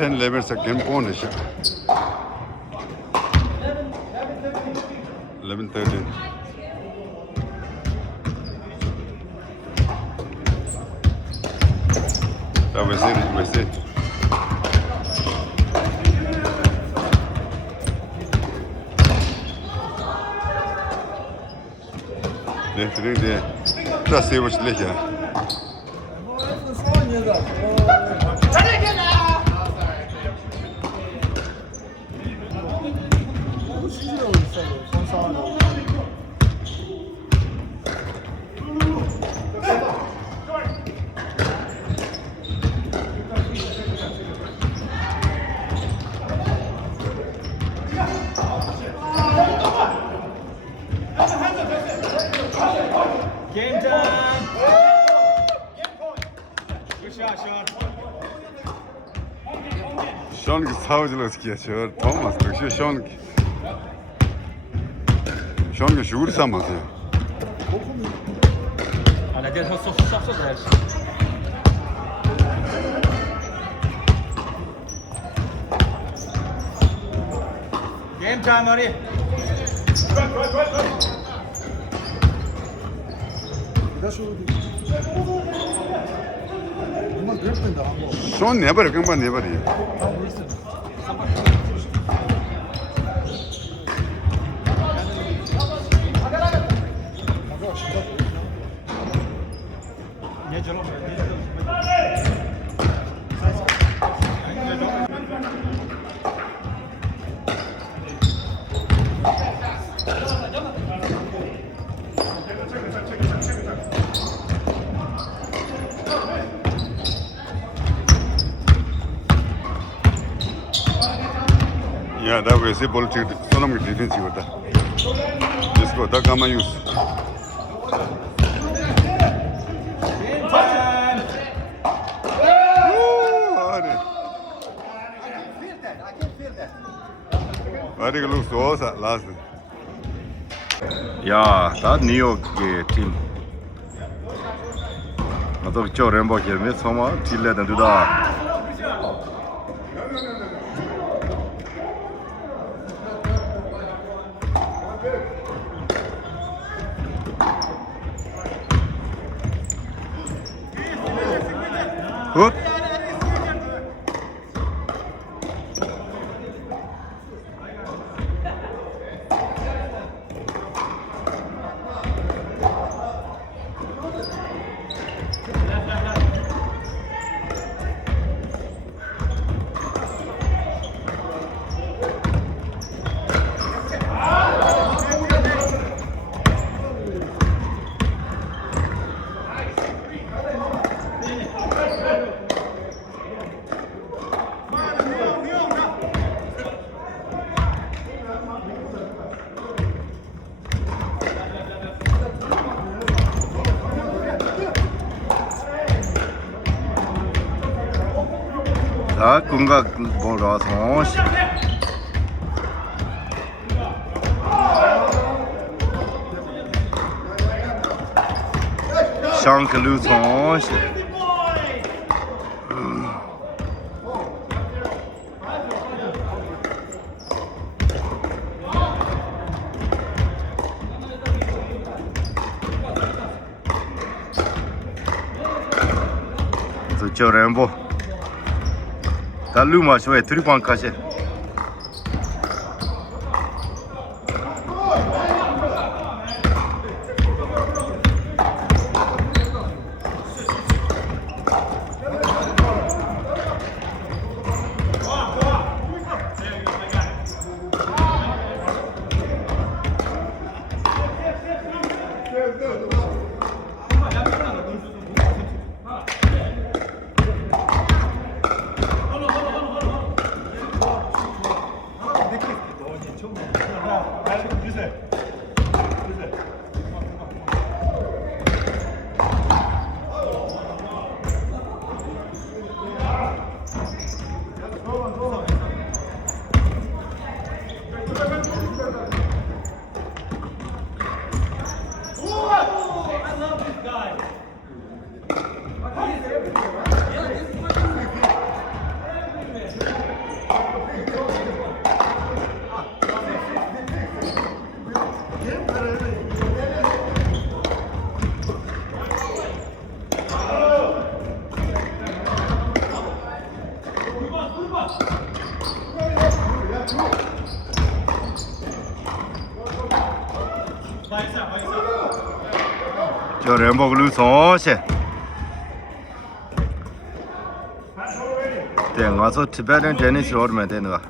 10, 11 second kone is 11, 13. That was it. 네. 자, 세워지 레자. Game time! Good shot, Sean. Sean savcılık geçiyor. Thomas düşüyor Sean. Sean şuur samaz ya. على دير صف صف صف صف Game time, Murray. Sean ne yapar? Kim ne yapar ya? Ya da वैसे ball ठीक सोनम की defence ही होता जिसको होता काम use अरे लोग सो सा लास्ट या 다 뉴욕의 팀 나도 저 램보 게임에 서마 딜레던 두다 굿 자, 군각 보러 와서 샹클루송 저 램보 달루마 쇼에 드리번 카시 叫人把个路上去。对，我说Tibetan tennis road 嘛，对吧？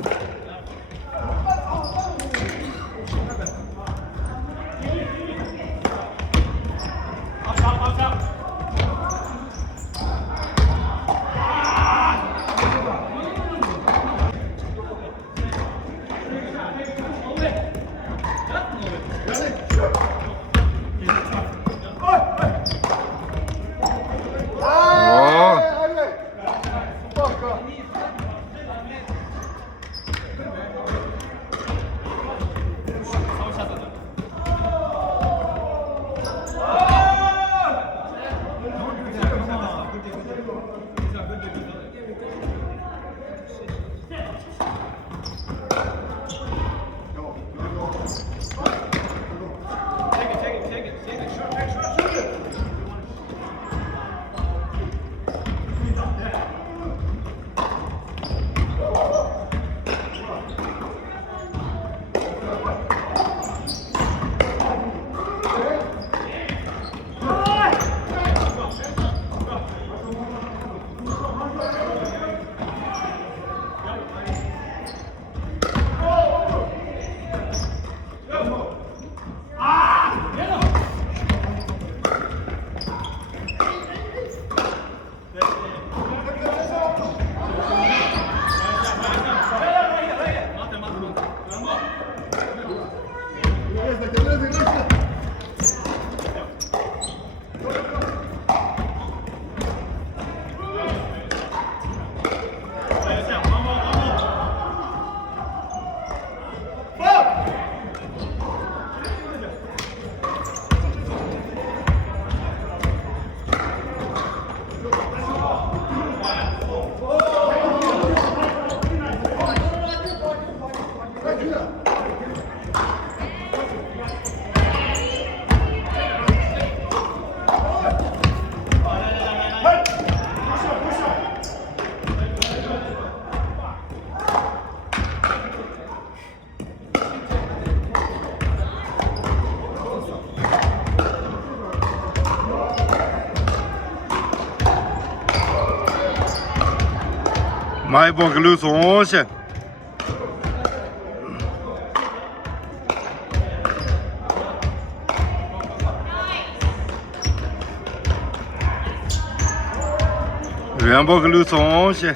买包个路上去。人包个路上去。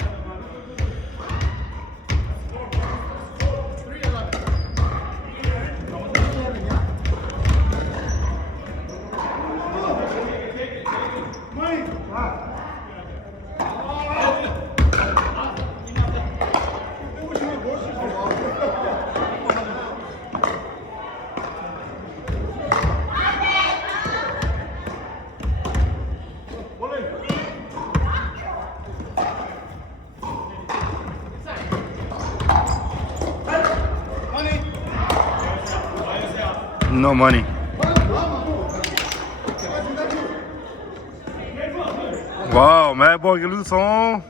No money. Wow, my boy, get loose on.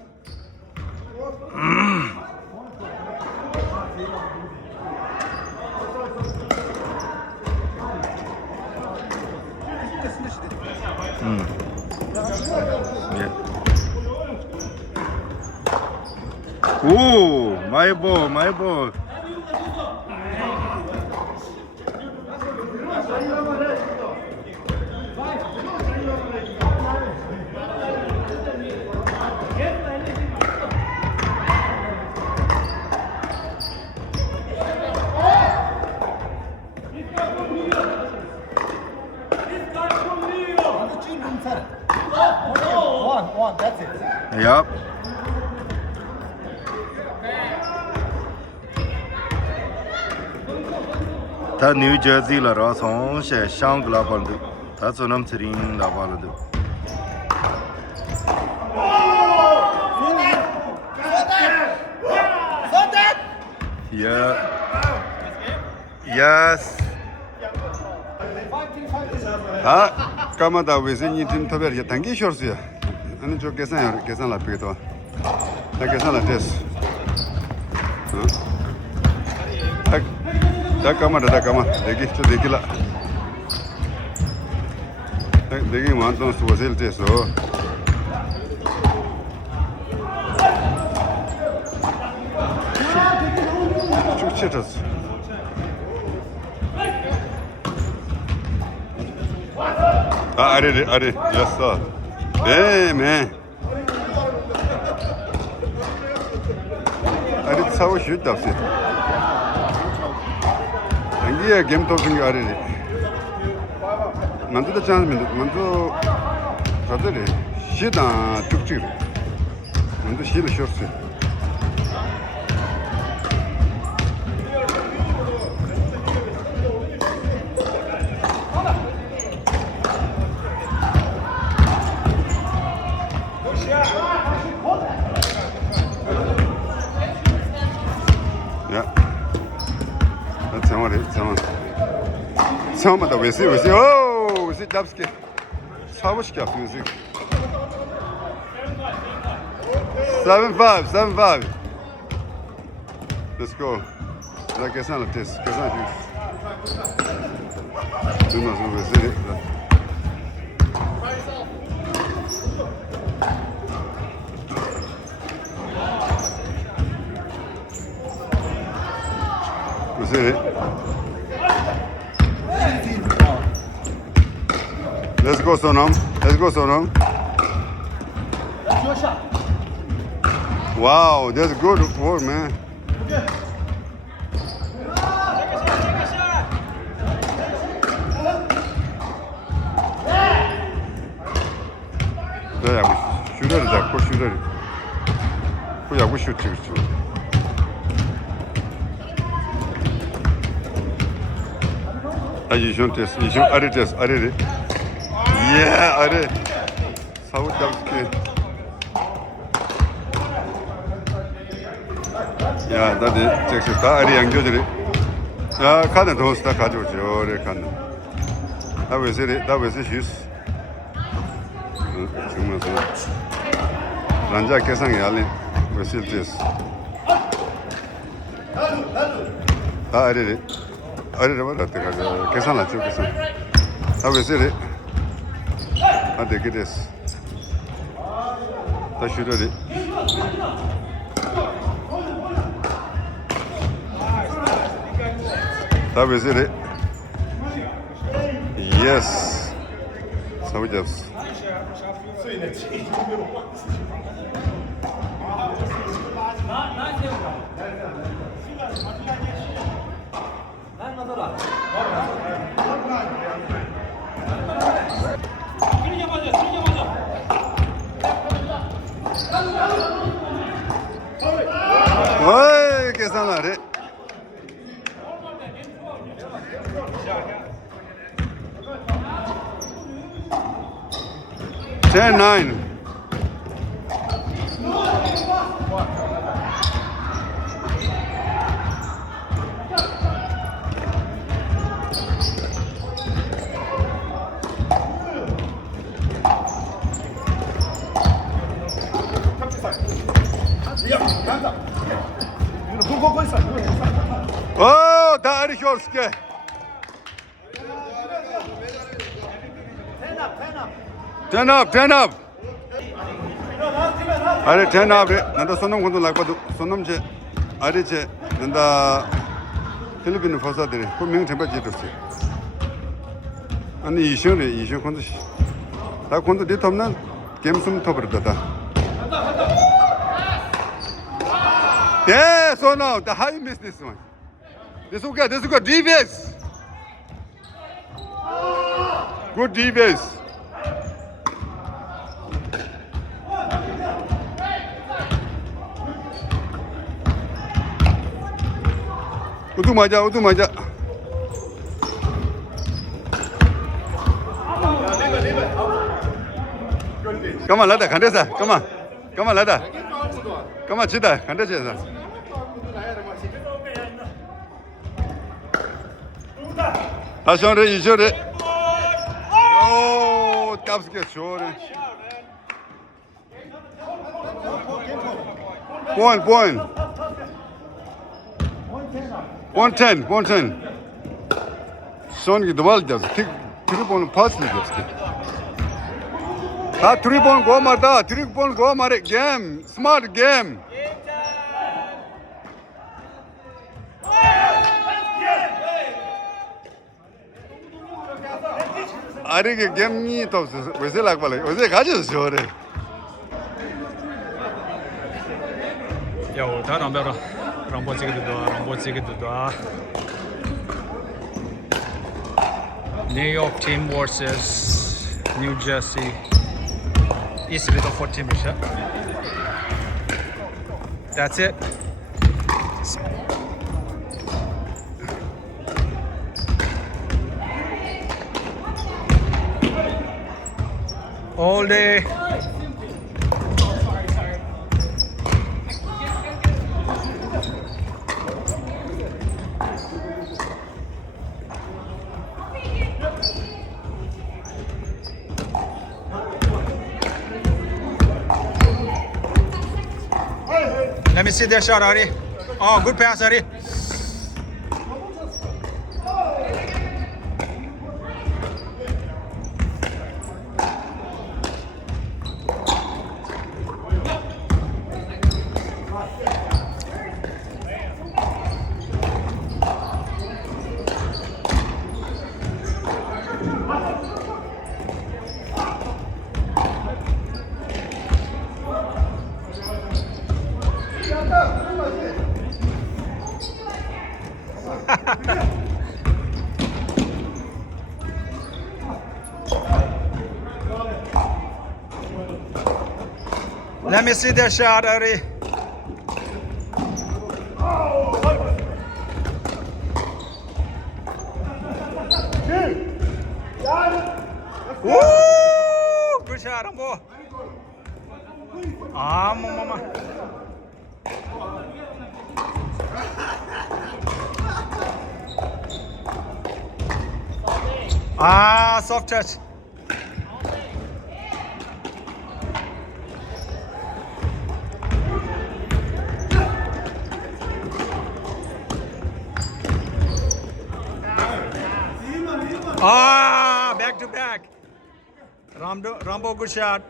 Yeah. Oh, my boy, my boy. One, that's it. Yep. Ta New Jersey la ra song she Shangla baldu. Ta sonam tring la baldu. Yeah. Yes. 다 까마다 외생이 좀 더별 야 단계 쇼스야. 아니 저 계산 라 비도. 나 계산 라 테스. 다 까마다 여기 저 되기라. 되게 많던 수고를 해서 쭉 치셨어. 아래 였어. 네. 아래 사고 싶다 없어. 당기야 gem토 중에 아래. 만두도 찬스면 만두 가더래. 시다 쭉쭉. 만두 시를 쉬었어. Tamam da we see. Oh, we see Dabski. Savaş yaptı we see. 7-5. Let's go. La kesan la test. Kesan şu. Dünmez we see. We see. Let's go Sonam. Wow, that's good work, man. 네, 야구 슈터를 잡고 슈터를. 그 야구 슈트 그렇죠. 이션 테스트, 이션 아래 테스트, 아래래. 예, 아래. 사고 잡게. 야, 나도 잭스 다 아래 양교들이. 야, 카드 더 스타 가져오죠. 그래 카드. 나 왜서 슈스. 정말 란자 계상이 알린 왜서 테스트. 다 아래래. 아래를 말았대 가자. 계산하죠, 계산. 왜 쓰래? 되게 됐어. 다시 이러리. 왜 쓰래? Yes. 사고 잡스. 어이 계산하래. Ten 9. Oh, da är Jorske. Ten up. 아래 10 up. 난다 손놈 건도 나거든. 손놈제 아래제 난다 필리핀 포사들이 분명 temperature 됐어. 아니 이슈 건도 다 건도 뒤통난 게임 숨 터버렸다. Yeah, so now how you miss this one? This is good. Defense. Good defense. 우두 맞아. Come on, Lada, 간대사. Come on, Lada. Come on, 치다. 간대사. 다시 오래 이셔래. 오, 깝스게 쇼래. Point. 110. Son की दवाल जब ठीक बोलूं पास ले जब 다 3번 고 말다. 3번 고 말해. 게임. 스마트 게임. 아리게 게임이 또 왜세 락발래. 왜세 가져서 그래. 有他挡不了，让波这个多，让波这个多。New York team versus New Jersey. East with the 4 team, right? That's it. All day. Let me see their shot, Ari. Oh, good pass, Ari. Let me see their shot, Ari. Woo! Good shot, Rambo. Mama. Soft touch. Back to back. Rambo, good shot.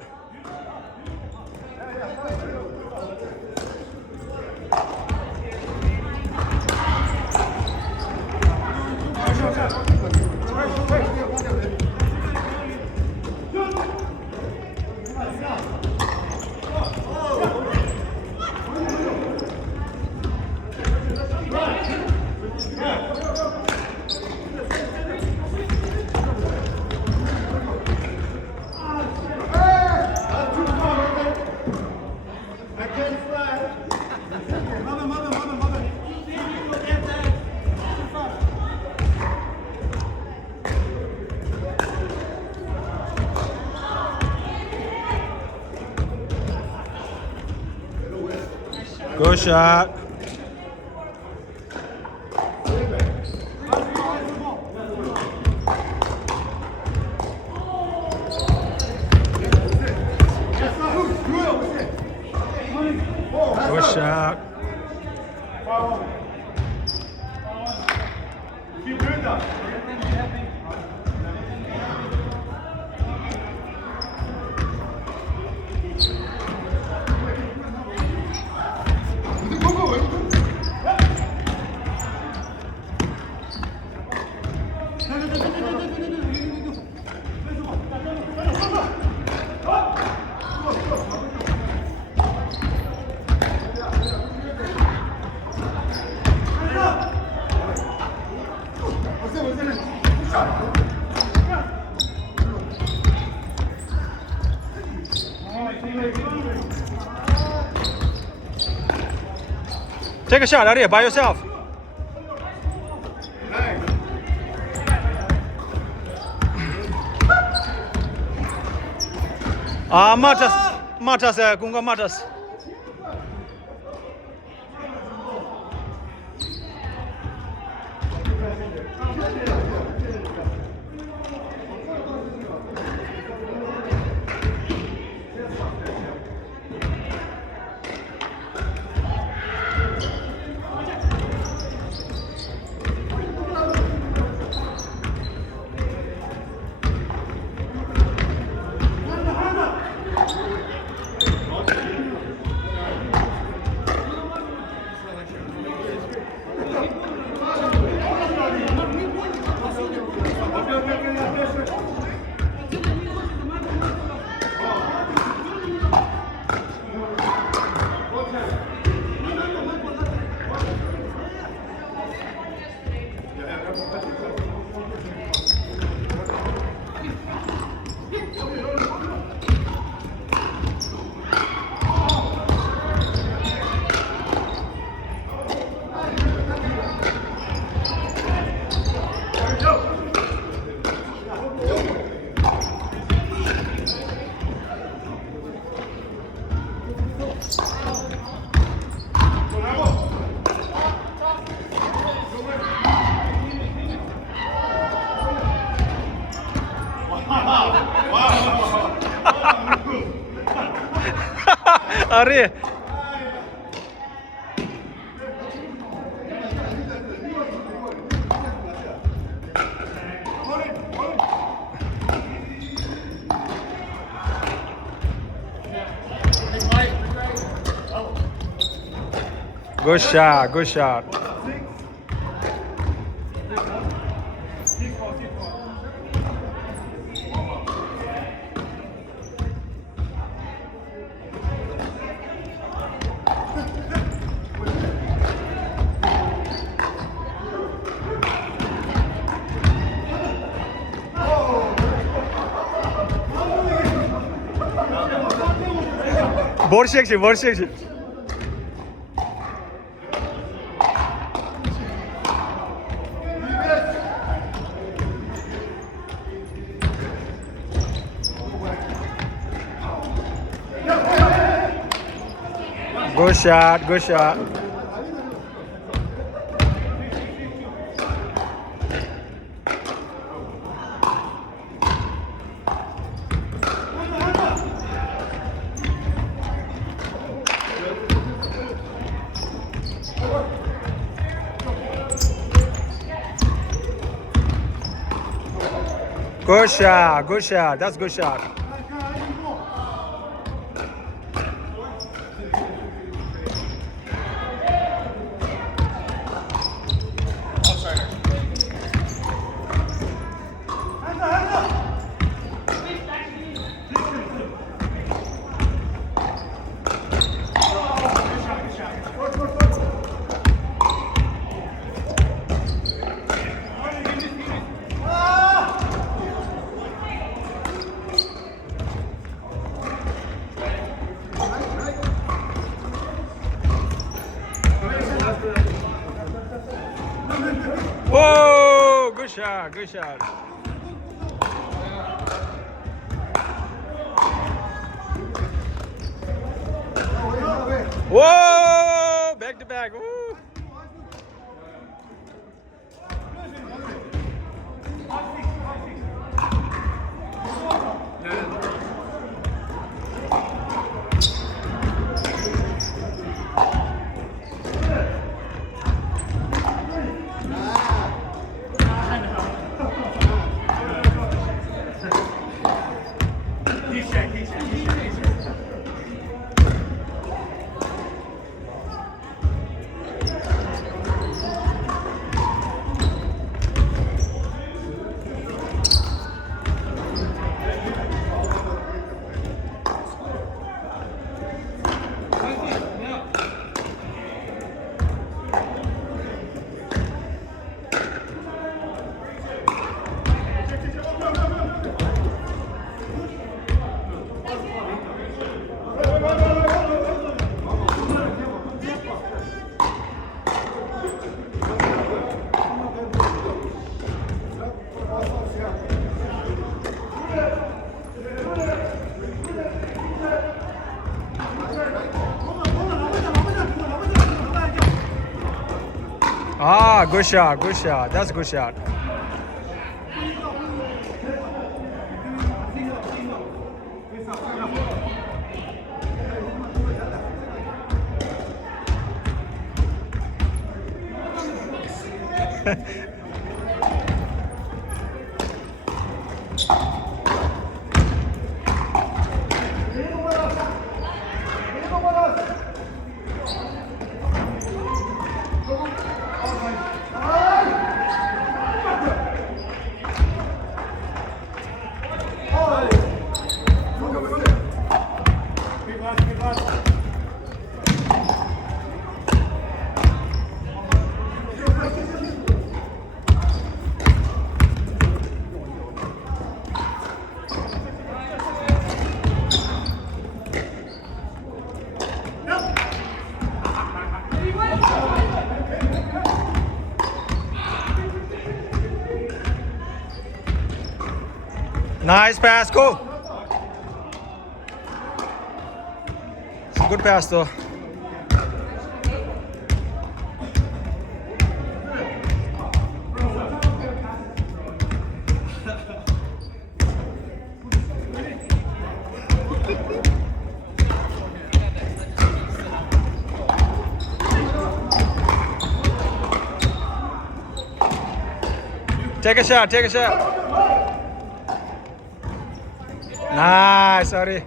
Good shot. Good shot. Take a shot, Ari, by yourself. Matas, Gunga Matas. Are. Good shot, good shot. Borsek, borsek. Good shot, good shot. Good shot, good shot. That's good shot. Whoa, good shot, good shot. Whoa, back to back. Woo. Ah, good shot, good shot. That's a good shot. Nice pass, go. It's a good pass though. Take a shot. Take a shot. Nice, sorry.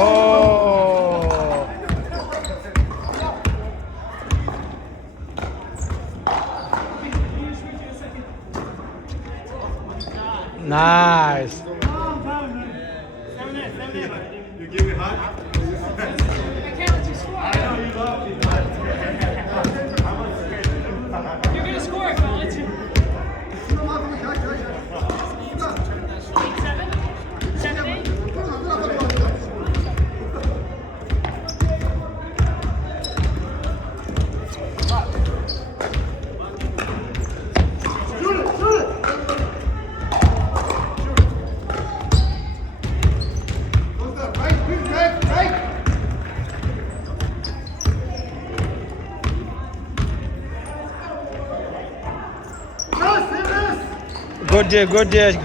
Oh. Nice. You're gonna score, college. 7-8. Good day, good day.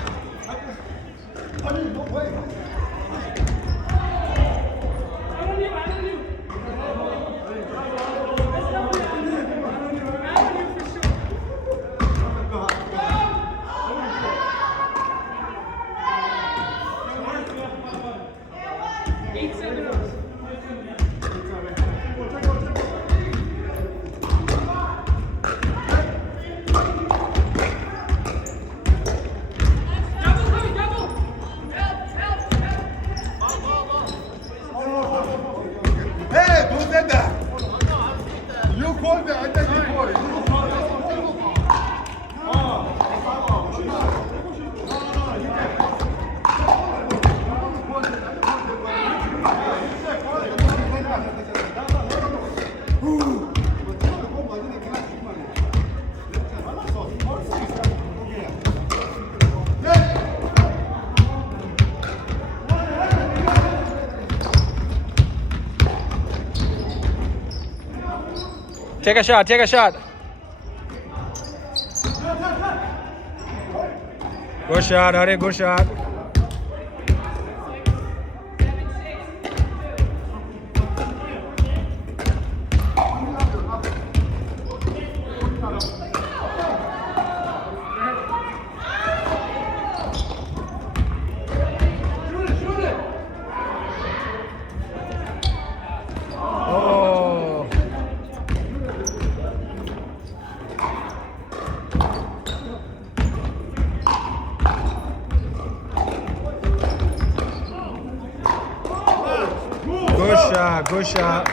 Hey, who said that? You called me, I think you called it. Take a shot, take a shot. Good shot, Hari, good shot. Oh. Good shot, good shot.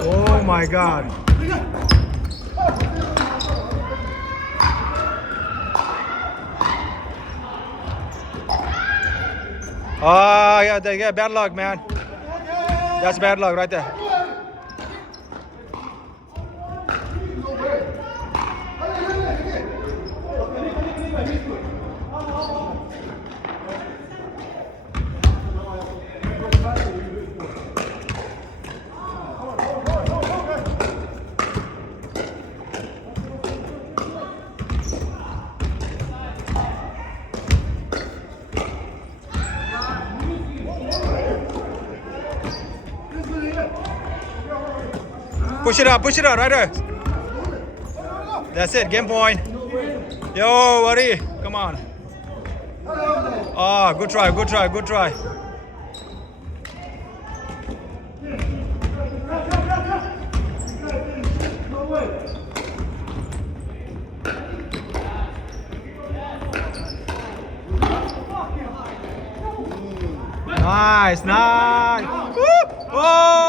Oh my God. Oh, yeah, bad luck, man. That's bad luck right there. Push it up, right there. That's it, game point. Yo, Ari, come on. Oh, good try, good try, good try. Nice. Nice, nice. Woo! Oh!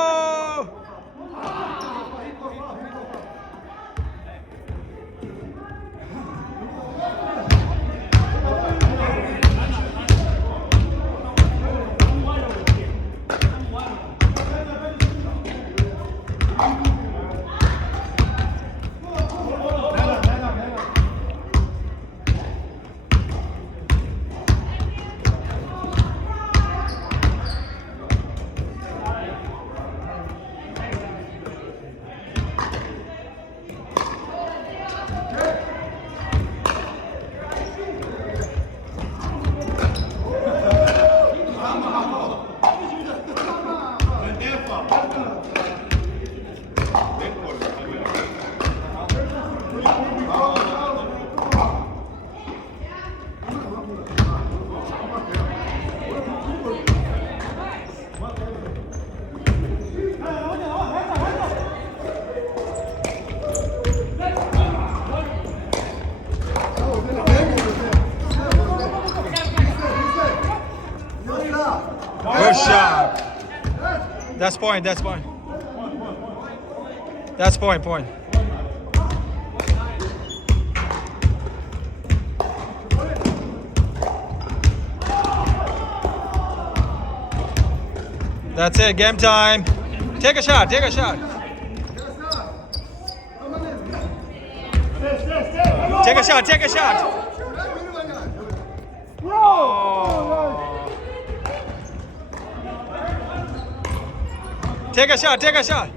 Good shot. That's point, that's point. That's point. That's it, game time. Take a shot. Take a shot. Oh. Take a shot.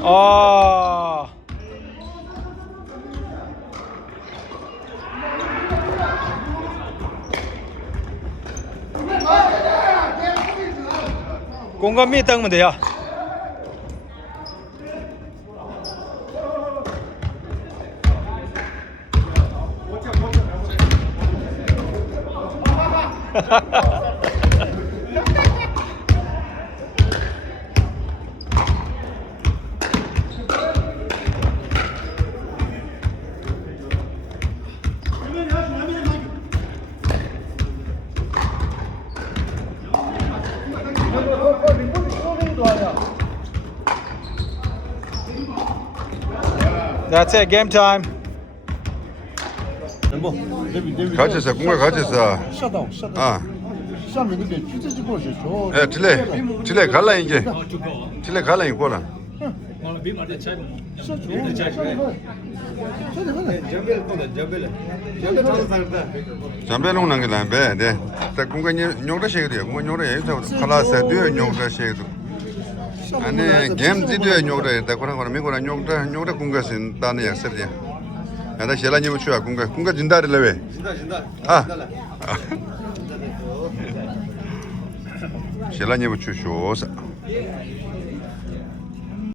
Oh. 공간미 따면 돼요. That's it, game time. 같이 있어, 공간 같이 있어. 아, 下面那边橘子就过去说， 예, 딜레이 갈라 이제. 딜레이 갈라 이거 라. 下球，下球， 잠배는 난 게란 배. 네. 딱 공간이 뇽다 시에도 공간 뇽다 해서 칼라서 뒤에 뇽다 시에도. 아니, 게임 뒤에 뇽다 다 그런 미고라 뇽다 공간은 다는 약설이야. 나 셀라니 뭐 추야 공간 진다를 왜? 진다. 아. 셀라니 뭐 추쇼.